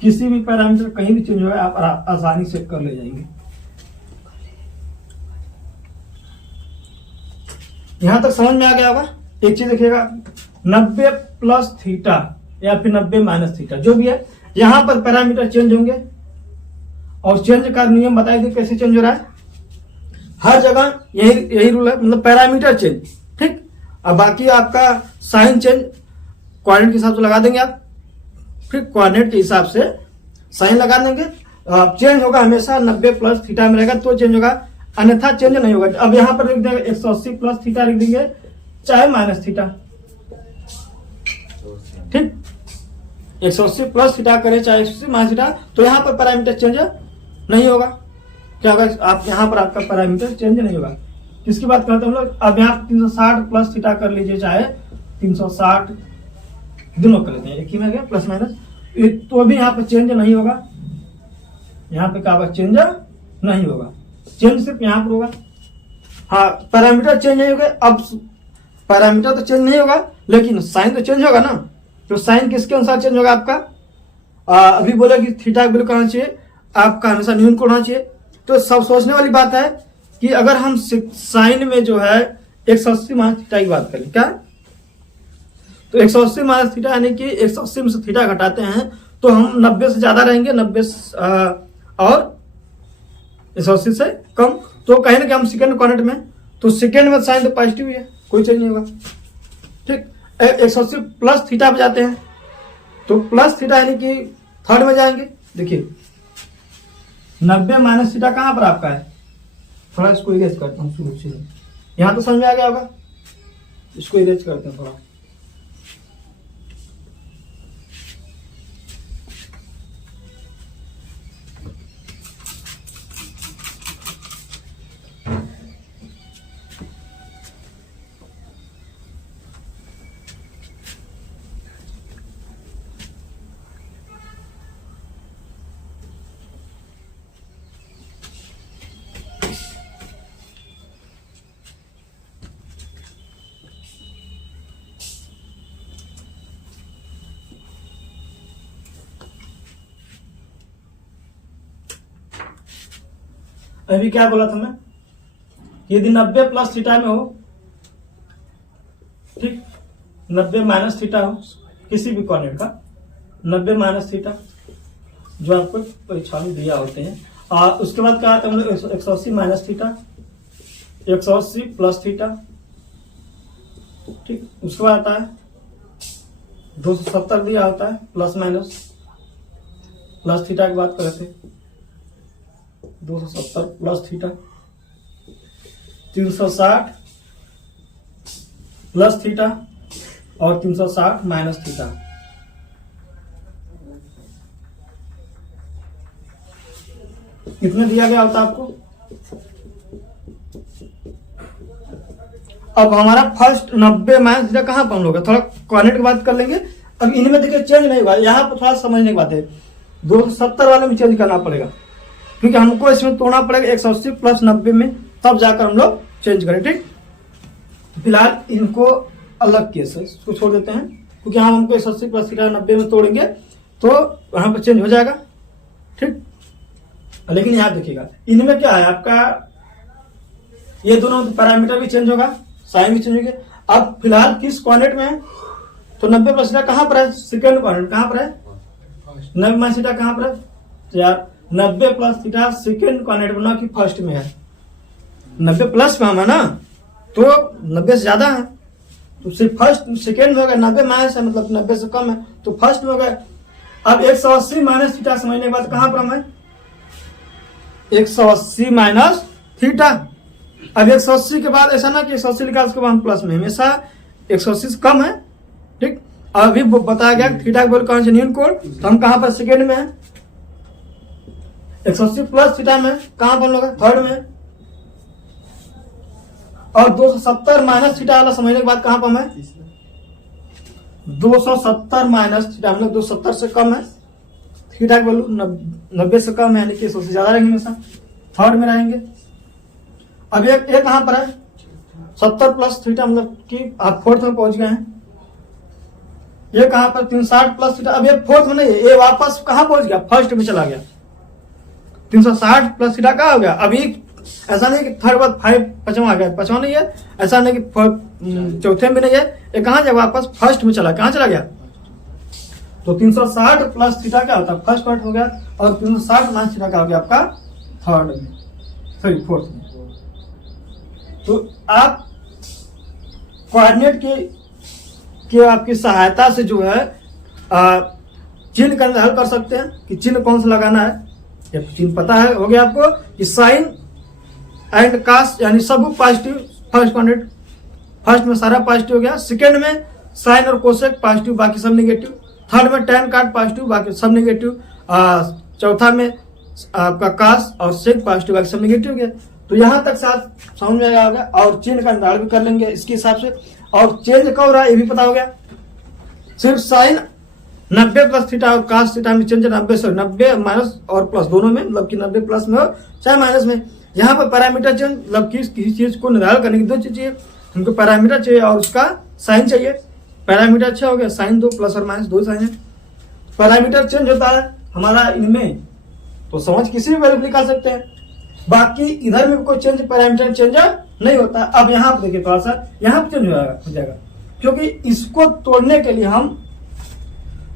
किसी भी पैरामीटर कहीं भी चेंज हो आप आसानी से कर ले जाएंगे। यहां तक समझ में आ गया होगा। एक चीज देखिएगा, 90 प्लस थीटा या फिर 90 माइनस थीटा जो भी है, यहां पर पैरामीटर चेंज होंगे, और चेंज का नियम बताइए दी कैसे चेंज हो रहा है, हर जगह यही रूल है, मतलब पैरामीटर चेंज, ठीक। अब बाकी आपका साइन चेंज क्वाड्रेंट के हिसाब से लगा देंगे आप, फिर क्वाड्रेंट के हिसाब से साइन लगा देंगे, चेंज होगा हमेशा 90 प्लस थीटा में रहेगा तो चेंज होगा, अन्यथा चेंज नहीं होगा। अब यहां पर लिख देंगे 180 प्लस थीटा लिख देंगे, चाहे माइनस थीटा, ठीक। 180 प्लस थीटा करें चाहे 180 माइनस थीटा, तो यहां पर पैरामीटर चेंज नहीं होगा। क्या होगा, आप यहां पर आपका पैरामीटर चेंज नहीं होगा। किसकी बात करते हैं हम लोग, अब यहाँ 360 प्लस थीटा कर लीजिए, चाहे 360, दोनों कर लेते हैं, एक ही में गया प्लस माइनस, तो भी यहाँ पे चेंज नहीं होगा, यहाँ पे क्या होगा, चेंज नहीं होगा, चेंज सिर्फ यहाँ पर होगा। हाँ, पैरामीटर चेंज नहीं होगा। अब पैरामीटर तो चेंज नहीं होगा, लेकिन साइन तो चेंज होगा ना, तो साइन किसके अनुसार चेंज होगा आपका, अभी बोले कि थीटा का वैल्यू कहना चाहिए आपका हमेशा न्यून कोण होना चाहिए। तो सब सोचने वाली बात है कि अगर हम साइन में जो है 180 माइनस थीटा की बात करें, क्या तो 180 माइनस थीटा यानी कि 180 में से थीटा घटाते हैं तो हम 90 से ज्यादा रहेंगे, 90 और 180 से कम। तो कहें ना कि हम सेकंड क्वाड्रेंट में, तो सेकंड में साइन तो पॉजिटिव ही है, कोई चेंज नहीं होगा। ठीक, 180 प्लस थीटा पे जाते हैं तो प्लस थीटा यानी कि थर्ड में जाएंगे। देखिए 90 माइनस थीटा कहां पर आपका है, थोड़ा इसको इरेज करता हूँ शुरू से, यहां तो समझ में आ गया होगा, इसको इरेज करते हैं थोड़ा। अभी क्या बोला था मैं, यदि 90 प्लस थीटा में हो, ठीक, 90 माइनस थीटा हो किसी भी क्वाड्रेंट का, 90 माइनस थीटा जो आपको परीक्षा में दिया होते हैं, और उसके बाद क्या आता है हम लोग 180 माइनस थीटा, 180 प्लस थीटा, ठीक, उसके बाद आता है 270 दिया होता है प्लस माइनस, प्लस थीटा की बात कर रहे थे, 270 प्लस थीटा, 360 प्लस थीटा और 360 माइनस थीटा। कितने दिया गया होता आपको। अब हमारा फर्स्ट 90 माइनस थीटा कहां पर हम लोग थोड़ा क्वाड्रेंट की बात कर लेंगे। अब इनमें देखिए चेंज नहीं हुआ, यहां पर थोड़ा समझने की बात है, 270 वाले में चेंज करना पड़ेगा क्योंकि हमको इसमें तोड़ना पड़ेगा 180 प्लस 90 में, तब जाकर हम लोग चेंज करें। ठीक, फिलहाल इनको अलग केस है, इसको छोड़ देते हैं क्योंकि यहाँ हमको 180 प्लस 90 में तोड़ेंगे तो वहां पर चेंज हो जाएगा। ठीक, लेकिन यहाँ देखिएगा इनमें क्या है आपका, ये दोनों पैरामीटर भी चेंज होगा, साइन भी चेंज होगा। अब फिलहाल किस क्वाड्रेंट में है, तो 90 प्लस थीटा कहां पर है, सेकंड क्वाड्रेंट कहां पर है, 90 माइनस थीटा कहां पर है, तो यार 90 प्लस थीटा सेकंड क्वाड्रेंट में ना कि फर्स्ट में है, 90 प्लस में हम है ना, तो 90 से ज्यादा है तो सिर्फ फर्स्ट सेकंड में हो गया, 90 माइनस है मतलब 90 से कम है तो फर्स्ट में हो गया। अब 180 माइनस थीटा समझने के बाद कहां पर हम है, 180 माइनस थीटा। अब 180 के बाद ऐसा ना कि 180 लिखा उसके बाद हम प्लस में, हमेशा 180 से कम है। ठीक, अभी बताया गया थीटा के बोल कौन से न्यून कोण, तो हम कहां पर सेकंड में है, 180 प्लस थीटा में कहां पर लोग थर्ड में, और 270 माइनस थीटा वाला समझने के बाद कहां पर है, 270 माइनस थीटा मतलब 270 से कम है, थीटा की वैल्यू 90 से कम है यानी कि 100 से ज्यादा रहेंगे, हमेशा थर्ड में रहेंगे। अब ये कहां पर है, 70 प्लस थीटा मतलब कि आप फोर्थ में पहुंच गए हैं। ये कहां पर 360 प्लस थीटा, अब ये फोर्थ में नहीं है, ये वापस कहां पहुंच गया, फर्स्ट में चला गया। 360 प्लस थीटा क्या हो गया, अभी ऐसा नहीं कि थर्ड बाद 5 5वां आ गया, 5वां नहीं है, ऐसा नहीं कि चौथे में नहीं है, ये कहां जाए वापस फर्स्ट में चला, कहां चला गया, तो 360 प्लस थीटा क्या होता है फर्स्ट पार्ट हो गया, और 360 माइनस थीटा क्या हो गया आपका थर्ड में, सॉरी फोर्थ में। तो आप कोऑर्डिनेट के आपकी सहायता से जो है चिन्ह का हल कर सकते हैं कि चिन्ह कौन सा लगाना है। जब चिन्ह पता है हो गया आपको कि साइन एंड कास यानी सब पॉजिटिव, फर्स्ट क्वाड्रेंट फर्स्ट में सारा पॉजिटिव हो गया, सेकंड में साइन और कोसेक पॉजिटिव बाकी सब नेगेटिव, थर्ड में टैन काट पॉजिटिव बाकी सब नेगेटिव, चौथा में आपका कास और सेक पॉजिटिव बाकी सब नेगेटिव हो गया। तो यहां तक साथ समझ में आ गया, और चिन्ह का निर्धारण भी कर लेंगे इसके हिसाब से, और चेंज कब हो रहा है ये भी पता हो गया। सिर्फ साइन 90 प्लस थीटा और कास थीटा में चेंज 90 माइनस और प्लस दोनों में, मतलब कि 90 प्लस में हो चाहे माइनस में। यहाँ पर पैरामीटर चेंज मतलब किसी चीज को निर्धारण करने की दो चीज चाहिए, हमको पैरामीटर चाहिए और उसका साइन चाहिए। पैरामीटर अच्छा हो गया, साइन दो प्लस और माइनस दो साइन है। पैरामीटर चेंज होता है हमारा इनमें तो समझ किसी भी वैल्यू निकाल सकते हैं। बाकी इधर में कोई चेंज पैरामीटर चेंज नहीं होता। अब यहाँ पर देखिए थोड़ा सा यहाँ पर चेंज हो जाएगा क्योंकि इसको तोड़ने के लिए हम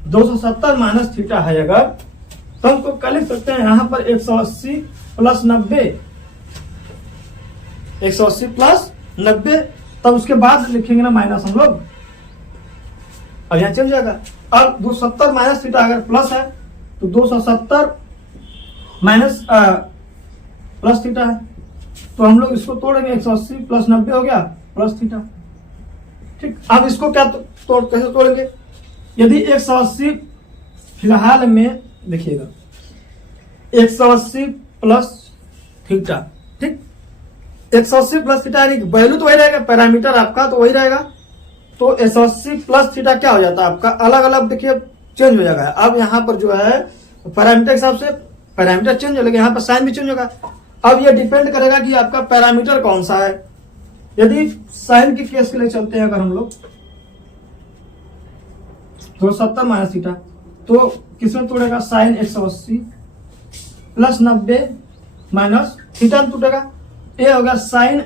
270 माइनस थीटा है अगर, तो हमको क्या लिख सकते हैं यहाँ पर 180 प्लस 90, 180 प्लस 90, तब उसके बाद लिखेंगे ना माइनस हम लोग, अब यहाँ चल जाएगा। अब 270 माइनस थीटा अगर प्लस है तो 270 माइनस प्लस थीटा है, तो हम लोग इसको तोड़ेंगे, 180 प्लस 90 हो गया प्लस थीटा। ठीक, अब इसको क्या कैसे तोड़ेंगे? यदि 180 फिलहाल में देखिएगा 180 प्लस थीटा, ठीक, 180 प्लस थीटा यानी वैल्यू तो वही रहेगा, पैरामीटर आपका तो वही रहेगा, तो 180 प्लस थीटा क्या हो जाता है आपका, अलग अलग देखिए चेंज हो जाएगा। अब यहाँ पर जो है पैरामीटर के हिसाब से पैरामीटर चेंज हो, लेकिन यहाँ पर साइन भी चेंज होगा। अब ये डिपेंड करेगा कि आपका पैरामीटर कौन सा है। यदि साइन के केस के लिए चलते हैं अगर हम लोग 270 माइनस थीटा, तो किसमें तोड़ेगा, साइन 180 प्लस 90 माइनस थीटा में टूटेगा, ये हो गया साइन।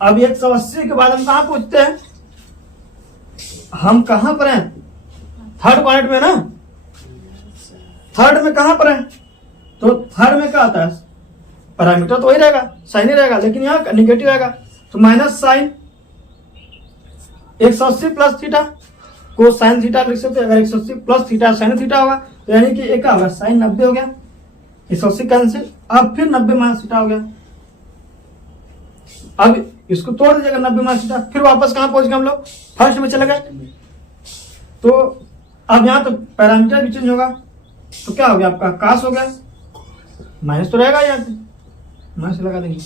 अब 180 के बाद हम कहां पूछते हैं, हम कहां पर हैं, थर्ड क्वाड्रेंट में ना, थर्ड में कहां पर है, तो थर्ड में क्या आता है, पैरामीटर तो वही रहेगा, साइन ही रहेगा, लेकिन यहाँ निगेटिव आएगा, तो माइनस साइन 180 प्लस थीटा को साइन थीटा लिख सकते हैं। अगर 180 प्लस थीटा साइन थीटा होगा तो यानी कि एक होगा साइन 90 हो गया, 180 कैंसिल, अब फिर 90 माइनस थीटा हो गया। अब इसको तोड़ दीजिएगा 90 माइनस थीटा, फिर वापस कहां पहुंच गए हम लोग, फर्स्ट में चले गए। तो अब यहां तो पैरामीटर भी चेंज होगा, तो क्या हो गया आपका कास हो गया, माइनस तो रहेगा, यहाँ पे माइनस लगा देंगे।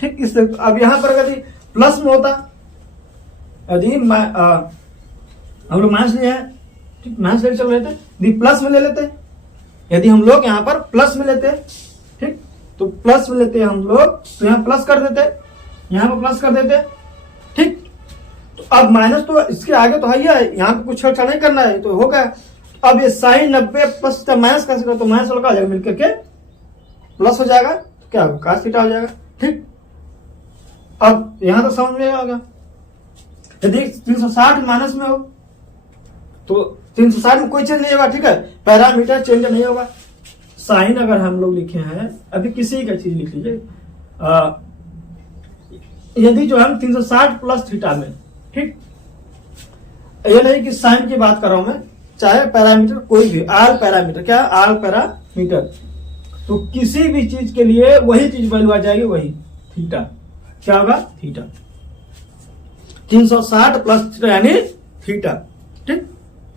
ठीक, इससे अब यहां पर यदि प्लस में होता, यदि हम लोग माइनस लिए हैं, ठीक, माइनस लेके चल रहे थे, यदि प्लस में ले लेते, यदि हम लोग यहाँ पर प्लस में लेते, ठीक, तो प्लस में लेते हम लोग, तो यहाँ प्लस कर देते, यहाँ पर प्लस कर देते, ठीक। तो अब माइनस तो इसके आगे तो है ही है, यहाँ पे कुछ छेड़छाड़ नहीं करना है, तो हो गया। अब ये साइन 90 प्लस माइनस कैसे करो, तो माइनस वाला हो जाएगा मिलकर के प्लस हो जाएगा, तो क्या होगा, कास थीटा हो जाएगा। ठीक, अब यहां तक समझ में आ गया। यदि 360 माइनस में हो तो 360 में कोई चेंज नहीं होगा, ठीक है, पैरामीटर चेंज नहीं होगा। साइन अगर हम लोग लिखे हैं, अभी किसी का चीज लिख लीजिए, यदि जो हम 360 प्लस थीटा में, ठीक, ये नहीं कि साइन की बात कर रहा हूं मैं, चाहे पैरामीटर कोई भी, आल पैरामीटर, क्या आल पैरामीटर, तो किसी भी चीज के लिए वही चीज वैल्यू आ जाएगी, वही थीटा, क्या होगा, थीटा 360 प्लस थीटा यानी थीटा, ठीक,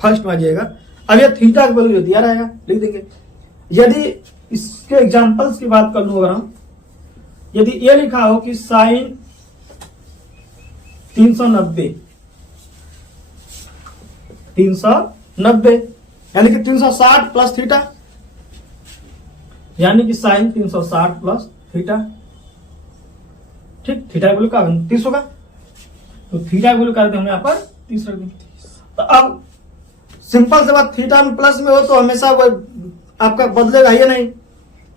फर्स्ट में आ जाएगा। अब ये थीटा का वैल्यू दिया रहेगा, लिख देंगे। यदि इसके एग्जांपल्स की बात कर लूं अगर हम, यदि ये लिखा हो कि साइन 390 यानी कि 360 प्लस थीटा, यानी कि साइन 360 प्लस थीटा, ठीक, थीटा का वैल्यू क्या 30 होगा, तो थीटा का वैल्यू कर दें हम यहाँ पर 30 रख देंगे। तो अब सिंपल से बात, थीटा में प्लस में हो तो हमेशा वो आपका बदलेगा ही नहीं,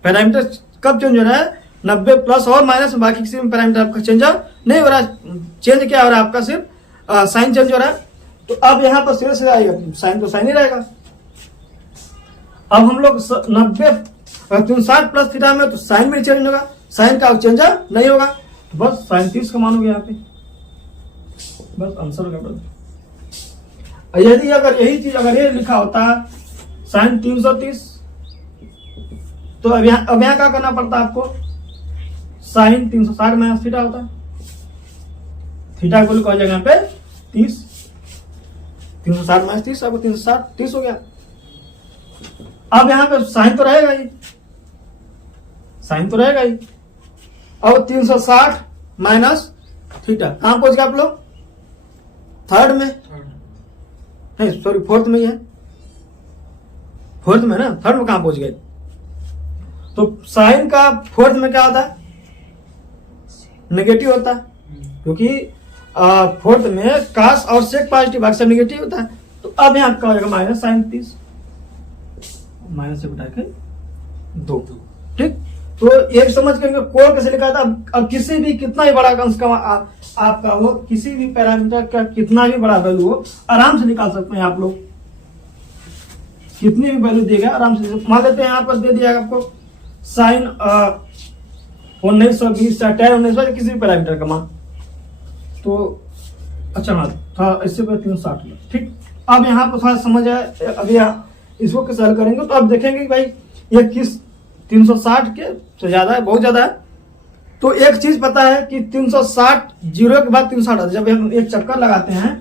पैरामीटर कब चेंज हो रहा है, 90 प्लस और माइनस में, बाकी किसी में पैरामीटर आपका चेंज नहीं हो रहा है। चेंज क्या हो रहा है आपका, सिर्फ साइन चेंज हो रहा है। तो अब यहां पर सीधे आएगा, साइन तो साइन ही रहेगा। अब हम लोग 90 360 प्लस थीटा में तो साइन में चेंज होगा, साइन का चेंज नहीं होगा, तो बस साइन 30 का मान हो गया यहाँ पे, बस आंसर का बदल। यदि अगर यही चीज अगर ये लिखा होता साइन 330, तो अब यहाँ क्या करना पड़ता आपको, साइन 360 माइनस थीटा होता, थीटा को लिखा जाएगा यहाँ पे 30, 360 माइनस 30, आपको 360 30 हो गया। अब यहाँ पे साइन तो रहेगा ही, साइन तो रहेगा ही। अब 360 माइनस थीटा कहां पहुंच गए आप लोग, थर्ड में नहीं, सॉरी फोर्थ में ही है, फोर्थ में ना, थर्ड में कहां पहुंच गए। तो साइन का फोर्थ में क्या होता है, नेगेटिव होता है, क्योंकि फोर्थ में कास और सेक पॉजिटिव अक्सर नेगेटिव होता है। तो अब यहाँ क्या हो जाएगा, माइनस साइन 30, माइनस से उठा के 2। ठीक, तो एक समझ के कोड कैसे लिखा था। अब किसी भी कितना ही बड़ा अंश का आपका हो, किसी भी पैरामीटर का कितना भी बड़ा वैल्यू हो, आराम से निकाल सकते हैं आप लोग। कितनी भी वैल्यू देगा आराम से। मान लेते हैं यहाँ पर दे दिया आपको साइन 1920 या tan 19 किसी भी पैरामीटर का मान, तो अच्छा हाँ था इससे पहले 360। ठीक, अब यहाँ पर थोड़ा समझ आए। अब यहाँ इसको कैसे हल करेंगे, तो अब देखेंगे कि भाई ये किस 360 के से ज्यादा है, बहुत ज्यादा है। तो एक चीज पता है कि 360 जीरो के बाद 360, जब हम एक चक्कर लगाते हैं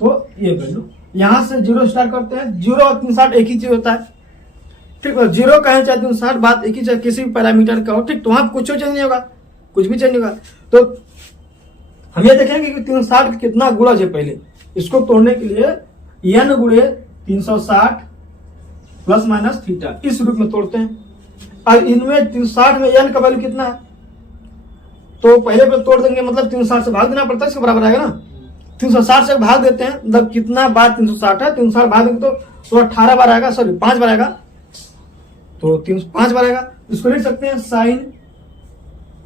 तो ये वैल्यू यहां से जीरो स्टार्ट करते हैं। जीरो और 360 एक ही चीज होता है। ठीक, जीरो कहें चाहे 360 बात एक ही, चाहे किसी भी पैरामीटर का हो। ठीक, तो वहां कुछ चेंज नहीं होगा, कुछ भी चेंज नहीं होगा। तो हम ये देखेंगे कि 360 कितना गुणज है। पहले इसको तोड़ने के लिए n गुणे 360 प्लस माइनस थीटा इस रूप में तोड़ते हैं। अब इनमें 360 में n का वैल्यू कितना है, तो पहले पे तोड़ देंगे, मतलब 360 से भाग देना पड़ता है, इसके बराबर आएगा ना। 360 से भाग देते हैं, मतलब कितना बार 360 है, 360 भाग देंगे तो 18 बार आएगा, सॉरी 5 बार आएगा, तो 5 बार आएगा। इसको लिख सकते हैं साइन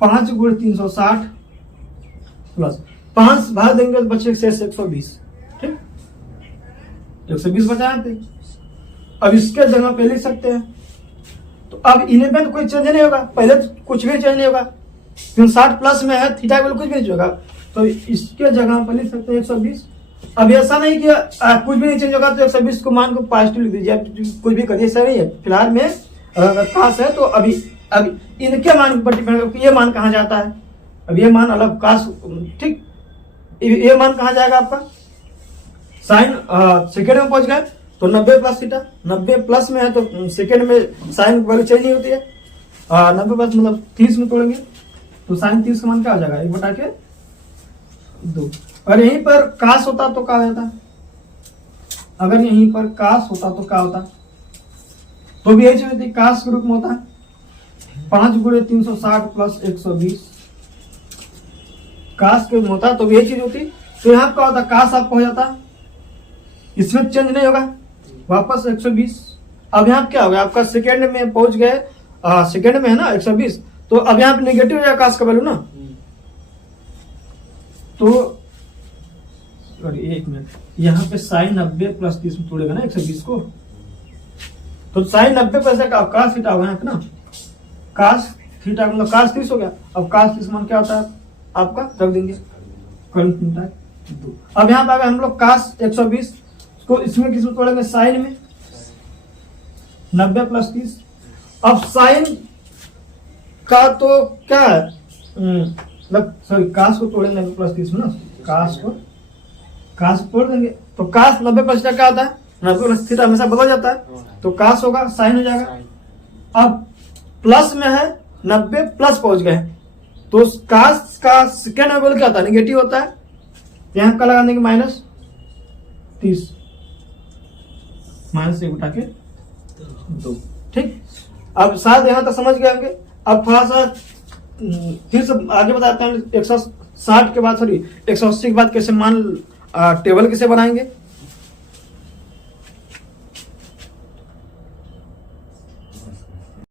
5 गुणे 360 प्लस 5 भाग देंगे तो बचे शेष 120। ठीक, 120 बचा यहाँ पे। अब इसके जगह पे लिख सकते हैं, तो अब इन्हें में तो कोई चेंज नहीं होगा, पहले तो कुछ भी चेंज नहीं होगा। 360 प्लस में है, थीटा का कुछ भी नहीं होगा, तो इसके जगह पर लिख सकते हैं 120। अब ऐसा नहीं कि कुछ भी नहीं चेंज होगा तो 120 को मान को पॉजिटिव लिख दीजिए, कुछ भी करिए, ऐसा नहीं है। फिलहाल में अगर काश है तो अभी इनके मान पर डिपेंड, ये मान कहाँ जाता है। अब ये मान अलग काश, ठीक, ये मान कहाँ जाएगा आपका, साइन सेकेंड में पहुंच गए तो 90 प्लस थीटा, 90 प्लस में है तो सेकेंड में साइन वैल्यू चेंज नहीं होती है। 90 प्लस मतलब 30 में तोड़ेंगे तो साइन 30 का मान क्या हो जाएगा, 1/2। और यहीं पर काश होता तो क्या होता, अगर यहीं पर काश होता तो क्या होता, तो भी यही चीज होती, काश के रूप में होता है 5 गुणे 360 प्लस 120, काश के रूप में होता तो भी यही चीज होती। तो यहाँ क्या होता, काश आपका हो जाता, इसमें चेंज नहीं होगा, वापस 120। अब यहाँ क्या हो गया, आपका सेकेंड में पहुंच गए, सेकेंड में है ना 120, तो अब यहाँ पे नेगेटिव हो जाएगा काश का वैल्यू ना। तो एक मिनट, यहाँ पे साइन 90 प्लस 30 में तोड़ेगा ना 120 को, तो साइन 90 प्लस का काश थीटा होगा यहाँ पे ना, काश थीटा मतलब काश 30 हो गया। अब काश 30 मान क्या होता है आपका, रख देंगे करंट मिलता है 2। अब यहाँ पे आ गए हम लोग काश 120 को, इसमें किसमें तोड़ेंगे, साइन में 90 प्लस 30। अब साइन का तो क्या है, मतलब सॉरी काश को तोड़ेंगे 90 प्लस 30 में ना, काश तोड़ देंगे तो काश 90 प्लस थीटा क्या होता है, 90 प्लस थीटा हमेशा बदल जाता है, तो काश होगा साइन हो जाएगा। अब प्लस में है 90 प्लस पहुंच गए तो काश का सेकेंड वैल्यू क्या होता है, नेगेटिव होता है, यहाँ का लगा देंगे माइनस 30, माइनस 1 उठा के 2। ठीक, अब शायद यहाँ तक समझ गए होंगे। अब थोड़ा सा फिर से आगे बताते हैं, 160 के बाद सॉरी 180 के बाद कैसे मान टेबल कैसे बनाएंगे।